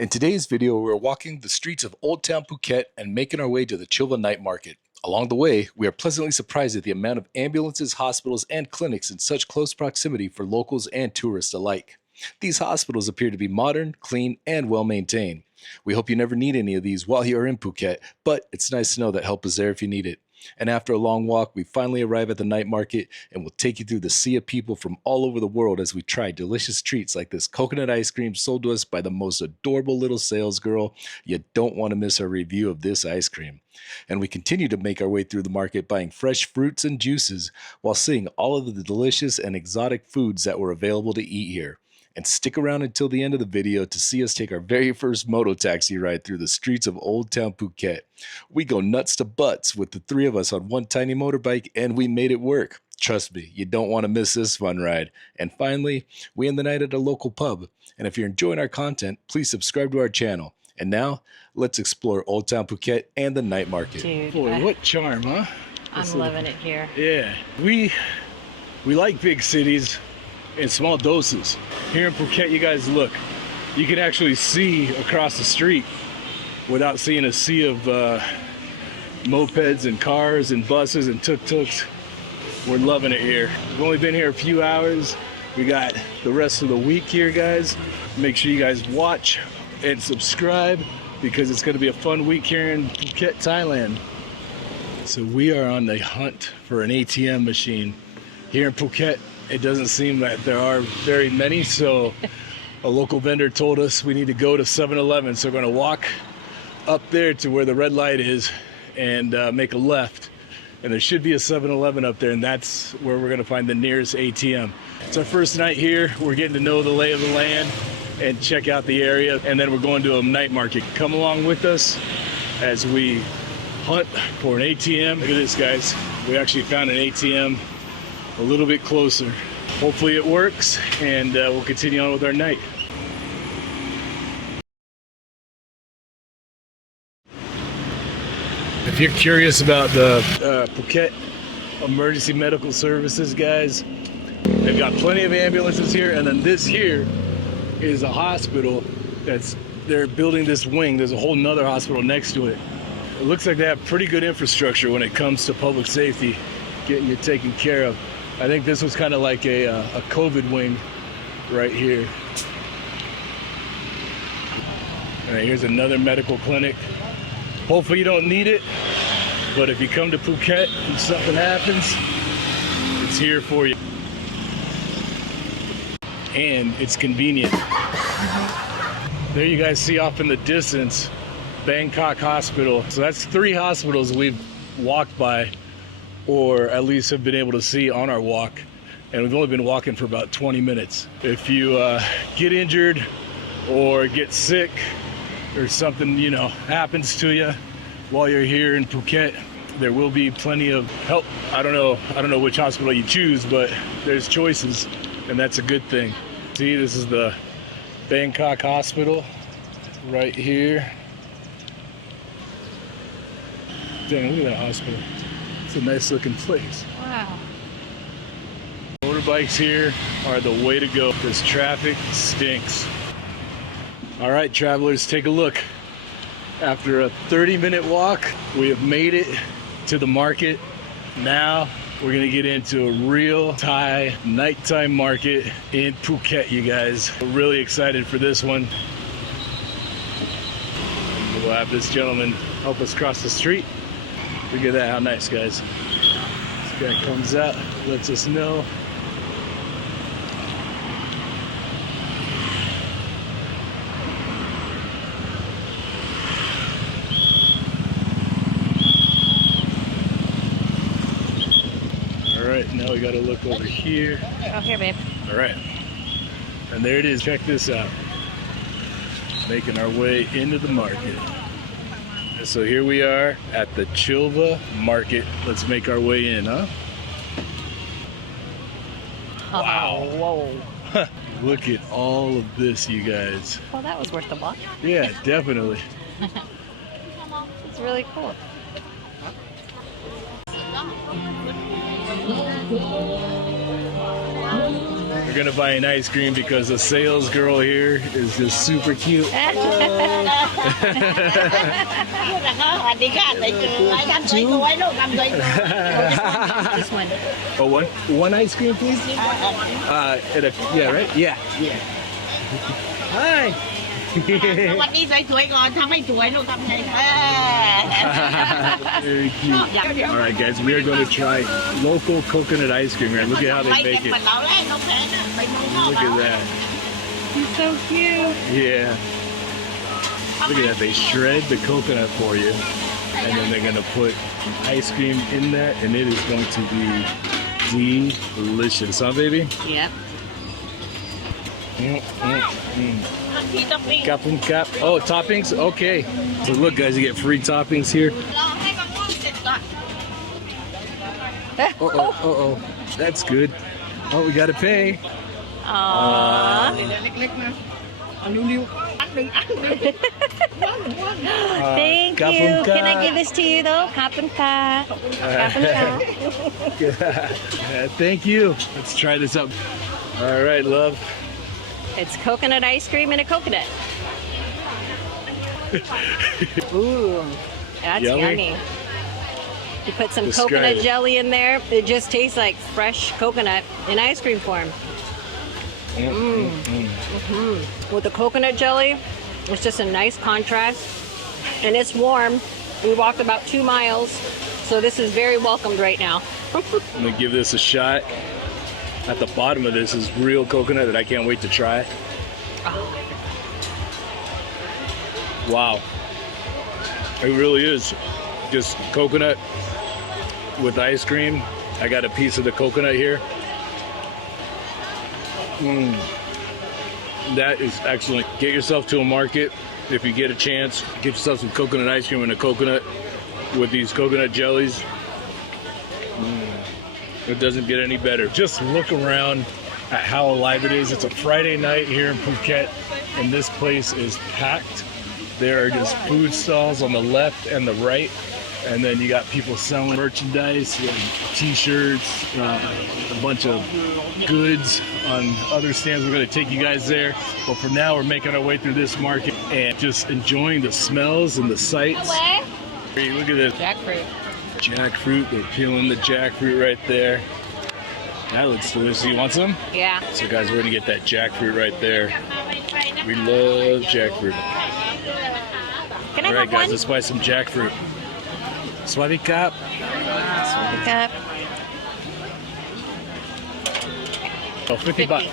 In today's video, we're walking the streets of Old Town Phuket and making our way to the Chillva Night Market. Along the way, we are pleasantly surprised at the amount of ambulances, hospitals, and clinics in such close proximity for locals and tourists alike. These hospitals appear to be modern, clean, and well maintained. We hope you never need any of these while you're in Phuket, but it's nice to know that help is there if you need it. And after a long walk, we finally arrive at the night market and we'll take you through the sea of people from all over the world as we try delicious treats like this coconut ice cream sold to us by the most adorable little sales girl. You don't want to miss our review of this ice cream. And we continue to make our way through the market buying fresh fruits and juices while seeing all of the delicious and exotic foods that were available to eat here. And stick around until the end of the video to see us take our very first moto taxi ride through the streets of Old Town Phuket. We go nuts to butts with the three of us on one tiny motorbike, and we made it work. Trust me, you don't want to miss this fun ride. And finally, we end the night at a local pub. And if you're enjoying our content, please subscribe to our channel. And now, let's explore Old Town Phuket and the night market. Dude, boy, what charm, huh? I'm loving it here. Yeah, we like big cities in small doses. Here in Phuket, you guys look, you can actually see across the street without seeing a sea of mopeds and cars and buses and tuk-tuks. We're loving it here. We've only been here a few hours. We got the rest of the week here, guys. Make sure you guys watch and subscribe because it's going to be a fun week here in Phuket, Thailand. So we are on the hunt for an ATM machine. Here in Phuket, it doesn't seem that there are very many, so a local vendor told us we need to go to 7-Eleven. So we're going to walk up there to where the red light is and make a left. And there should be a 7-Eleven up there, and that's where we're going to find the nearest ATM. It's our first night here. We're getting to know the lay of the land and check out the area, and then we're going to a night market. Come along with us as we hunt for an ATM. Look at this, guys. We actually found an ATM a little bit closer. Hopefully it works, and we'll continue on with our night. If you're curious about the Phuket emergency medical services, guys, they've got plenty of ambulances here, and then this here is a hospital they're building this wing. There's a whole nother hospital next to it. It looks like they have pretty good infrastructure when it comes to public safety, getting you taken care of. I think this was kind of like a COVID wing right here. All right, here's another medical clinic. Hopefully you don't need it, but if you come to Phuket and something happens, it's here for you. And it's convenient. There you guys see off in the distance, Bangkok Hospital. So that's 3 hospitals we've walked by, or at least have been able to see on our walk, and we've only been walking for about 20 minutes. If you get injured or get sick or something, you know, happens to you while you're here in Phuket, there will be plenty of help. I don't know which hospital you choose, but there's choices, and that's a good thing. See, this is the Bangkok Hospital right here. Dang, look at that hospital. It's a nice looking place. Wow. Motorbikes here are the way to go because traffic stinks. All right, travelers, take a look. After a 30-minute walk, we have made it to the market. Now we're gonna get into a real Thai nighttime market in Phuket, you guys. We're really excited for this one. We'll have this gentleman help us cross the street. Look at that, how nice, guys. This guy comes out, lets us know. All right, now we gotta look over here. Oh, here, babe. All right, and there it is, check this out. Making our way into the market. So here we are at the Chillva Market. Let's make our way in, huh? Wow. Whoa. Look at all of this, you guys. Well, that was worth the walk. Yeah, definitely. It's really cool. We're gonna buy an ice cream because the sales girl here is just super cute. This one. Oh, one ice cream, please. Yeah, right. Yeah. Hi. Very cute. All right, guys, we are going to try local coconut ice cream here. Look at how they make it. Look at that. He's so cute. Yeah. Look at that. They shred the coconut for you, and then they're going to put ice cream in that, and it is going to be delicious, huh, baby? Yep. Cup and cup. Oh, toppings? Okay. So look, guys, you get free toppings here. Uh-oh. That's good. Oh, we gotta pay. Aww. Thank cup you. and cup. Can I give this to you though? Cup and cup. Cup and cup. Thank you. Let's try this out. All right, love. It's coconut ice cream and a coconut. Ooh, that's yummy. You put some coconut jelly in there. It just tastes like fresh coconut in ice cream form. With the coconut jelly, it's just a nice contrast. And it's warm. We walked about 2 miles, so this is very welcomed right now. I'm gonna give this a shot. At the bottom of this is real coconut that I can't wait to try. Wow. It really is just coconut with ice cream. I got a piece of the coconut here. That is excellent. Get yourself to a market if you get a chance. Get yourself some coconut ice cream and a coconut with these coconut jellies. It doesn't get any better. Just look around at how alive it is. It's a Friday night here in Phuket, and this place is packed. There are just food stalls on the left and the right, and then you got people selling merchandise, t-shirts, a bunch of goods on other stands. We're going to take you guys there, but for now we're making our way through this market and just enjoying the smells and the sights. Hey, look at this. Jackfruit. Jackfruit, they're peeling the jackfruit right there. That looks delicious. You want some? Yeah. So guys, we're gonna get that jackfruit right there. We love jackfruit. Can I All right, have guys, one? let's buy some jackfruit. Swabi cup. Swabi cup. Oh, 50 baht.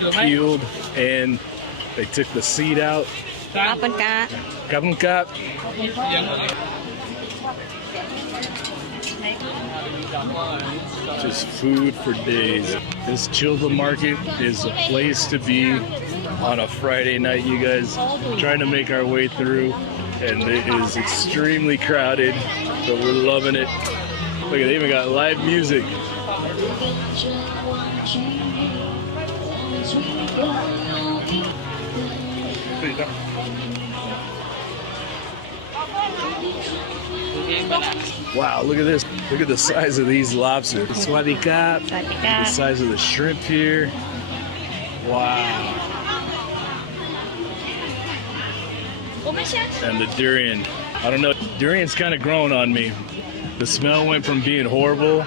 They're peeled and they took the seed out. Cup and cup. Cup and cup. Just food for days. This Chillva Market is a place to be on a Friday night, you guys. We're trying to make our way through, and it is extremely crowded, but we're loving it. Look at, they even got live music. Wow, look at this. Look at the size of these lobsters. Swabi cup. The size of the shrimp here. Wow. And the durian. I don't know, durian's kind of grown on me. The smell went from being horrible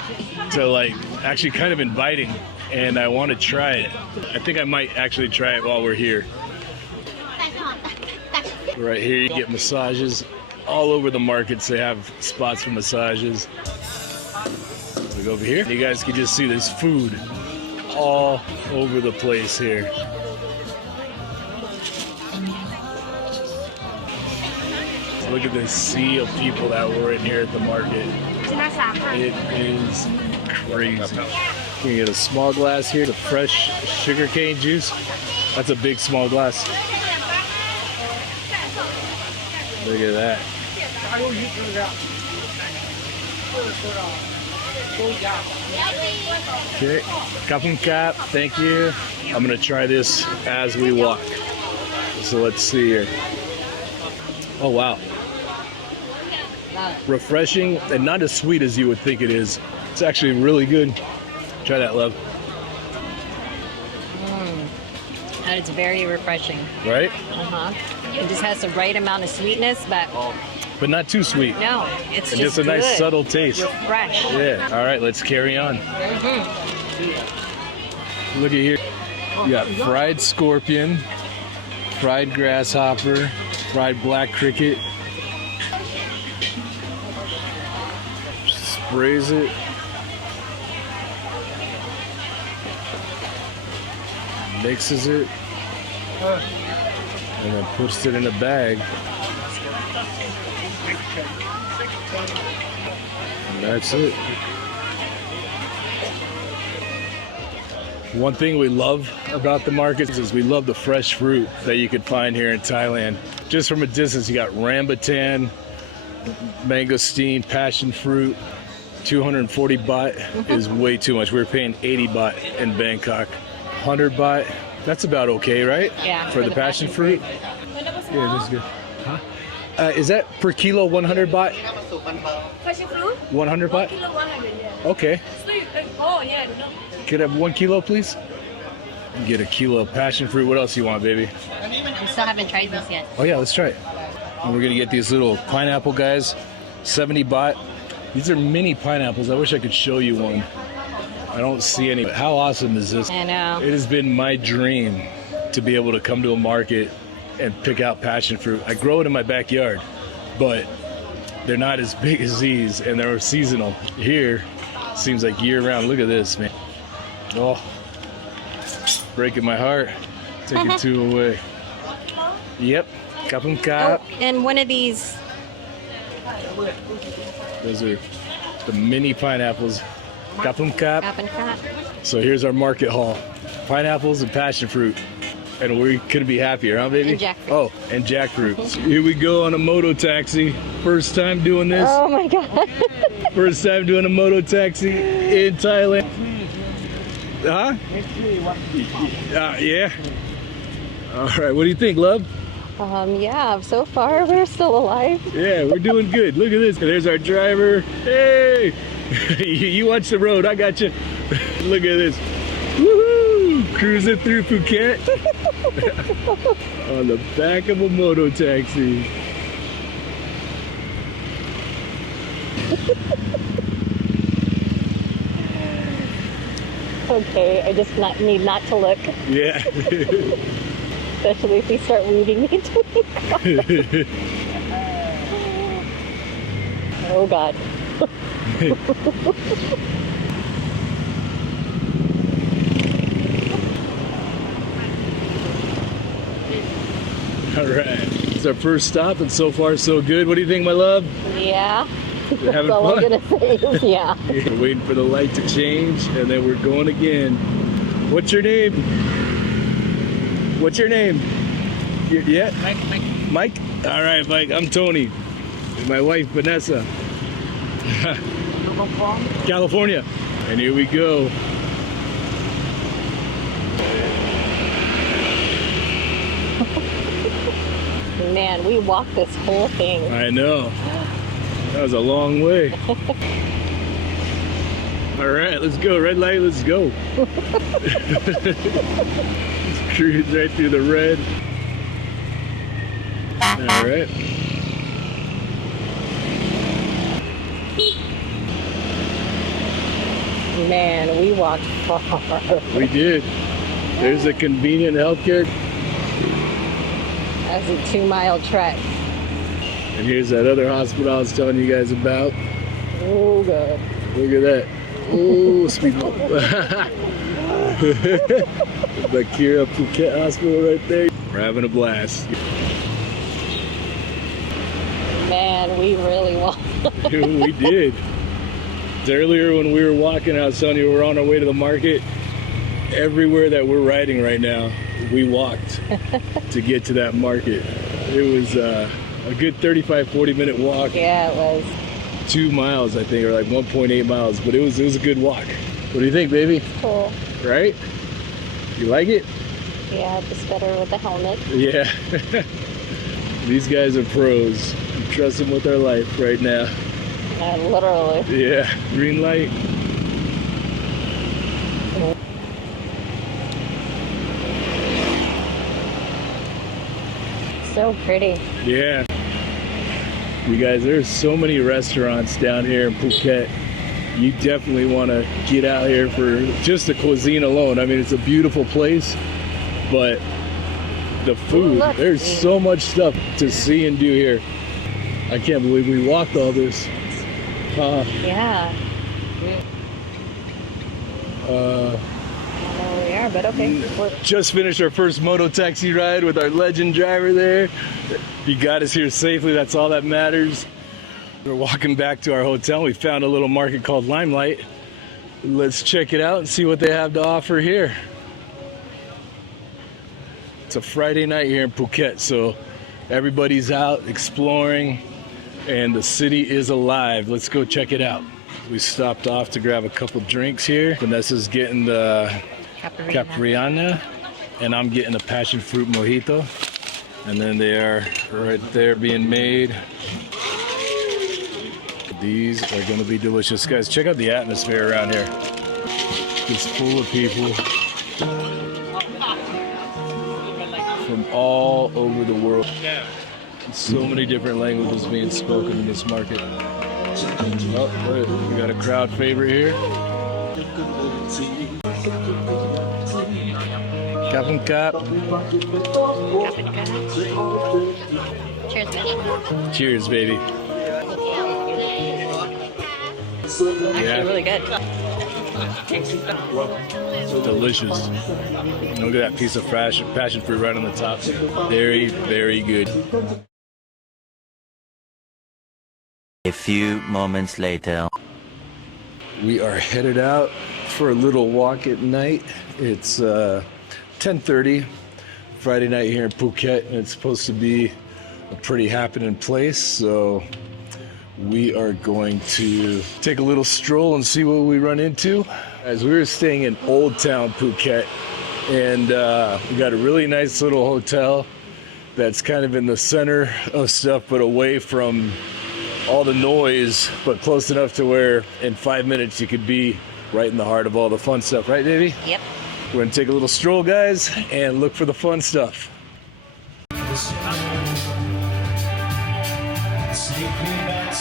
to like actually kind of inviting, and I want to try it. I think I might actually try it while we're here. Right here you get massages. All over the markets they have spots for massages. We go over here. You guys can just see this food all over the place here. Look at this sea of people that were in here at the market. It is crazy. You can get a small glass here, the fresh sugarcane juice. That's a big small glass. Look at that. Okay, cup and cap, thank you. I'm gonna try this as we walk. So let's see here. Oh wow. Refreshing and not as sweet as you would think it is. It's actually really good. Try that, love. but it's very refreshing. Right? It just has the right amount of sweetness, But not too sweet. no, it's And just just a nice good. subtle taste. Fresh. Yeah. All right, let's carry on. Look at here. You got fried scorpion, fried grasshopper, fried black cricket. Sprays it. Mixes it. And then puts it in a bag. And that's it. One thing we love about the markets is we love the fresh fruit that you can find here in Thailand. Just from a distance, you got rambutan, mangosteen, passion fruit. 240 baht is way too much. We were paying 80 baht in Bangkok. 100 baht, that's about okay, right? Yeah. For the passion fruit? Yeah, this is good. Huh? Is that per kilo 100 baht? Passion fruit? 100 baht? Kilo 100, yeah. Okay. Sweet. Oh, yeah. No. Could I have 1 kilo, please? Get a kilo of passion fruit. What else you want, baby? We still haven't tried this yet. Oh yeah, let's try it. And we're gonna get these little pineapple guys, 70 baht. These are mini pineapples. I wish I could show you one. I don't see any. How awesome is this? I know. It has been my dream to be able to come to a market and pick out passion fruit. I grow it in my backyard, but they're not as big as these, and they're seasonal. Here, seems like year round. Look at this, man. Oh, breaking my heart. Taking two away. Yep. Kapum Oh, kap. and one of these. Those are the mini pineapples. Kapum kap. Up and cut. So here's our market haul. Pineapples and passion fruit. And we couldn't be happier, huh, baby? And jackfruit. Oh, and jackfruit. So here we go on a moto taxi. First time doing this. Oh my god. First time doing a moto taxi in Thailand. Huh? Yeah. All right. What do you think, love? Yeah, so far we're still alive. Yeah, we're doing good. Look at this. There's our driver. Hey! You watch the road. I got you. Look at this. Woohoo! Cruising through Phuket on the back of a moto taxi. Okay, I just need not to look, Yeah. especially if we start weaving between cars. Oh god. All right. It's our first stop, and so far so good. What do you think, my love? Yeah. You're having That's all fun? I'm gonna say is yeah. We're waiting for the light to change, and then we're going again. What's your name? What's your name? Yeah? Mike. Mike? All right, Mike. I'm Tony. And my wife, Vanessa. California. And here we go. Man, we walked this whole thing. I know. That was a long way. All right, let's go. Red light, let's go. Let's cruise right through the red. All right. Man, we walked far. We did. There's a convenient healthcare. That was a 2-mile trek. And here's that other hospital I was telling you guys about. Oh god. Look at that. Oh, sweet. Bakira Phuket Hospital right there. We're having a blast. Man, we really walked. We did. Earlier when we were walking, I was telling you we're on our way to the market. Everywhere that we're riding right now, we walked to get to that market. It was a good 35-40 minute walk. Yeah, it was. 2 miles, I think, or like 1.8 miles, but it was a good walk. What do you think, baby? Cool. Right? You like it? Yeah, just better with the helmet. Yeah. These guys are pros. I'm trusting with their life right now. Literally. Yeah. Green light. So pretty. Yeah. You guys, there's so many restaurants down here in Phuket. You definitely want to get out here for just the cuisine alone. I mean, it's a beautiful place, but the food, there's so much stuff to see and do here. I can't believe we walked all this. Yeah. I don't know where we are, but okay. Just finished our first moto taxi ride with our legend driver there. He got us here safely, that's all that matters. We're walking back to our hotel. We found a little market called Limelight. Let's check it out and see what they have to offer here. It's a Friday night here in Phuket, so everybody's out exploring and the city is alive. Let's go check it out. We stopped off to grab a couple drinks here. Vanessa's getting the Capriana and I'm getting a passion fruit mojito. And then they are right there being made. These are going to be delicious. Guys, check out the atmosphere around here. It's full of people from all over the world. So many different languages being spoken in this market. Oh, wait, we got a crowd favorite here. Cap and cap. Cheers, baby. Cheers, baby. Actually, really good. Delicious. Look at that piece of passion fruit right on the top. Very, very good. A few moments later. We are headed out for a little walk at night. It's 10:30 Friday night here in Phuket, and it's supposed to be a pretty happening place, so we are going to take a little stroll and see what we run into. As we were staying in Old Town Phuket, and we got a really nice little hotel that's kind of in the center of stuff, but away from all the noise, but close enough to where in 5 minutes you could be right in the heart of all the fun stuff, right, Davey? Yep. We're gonna take a little stroll, guys, and look for the fun stuff. Sleeping back to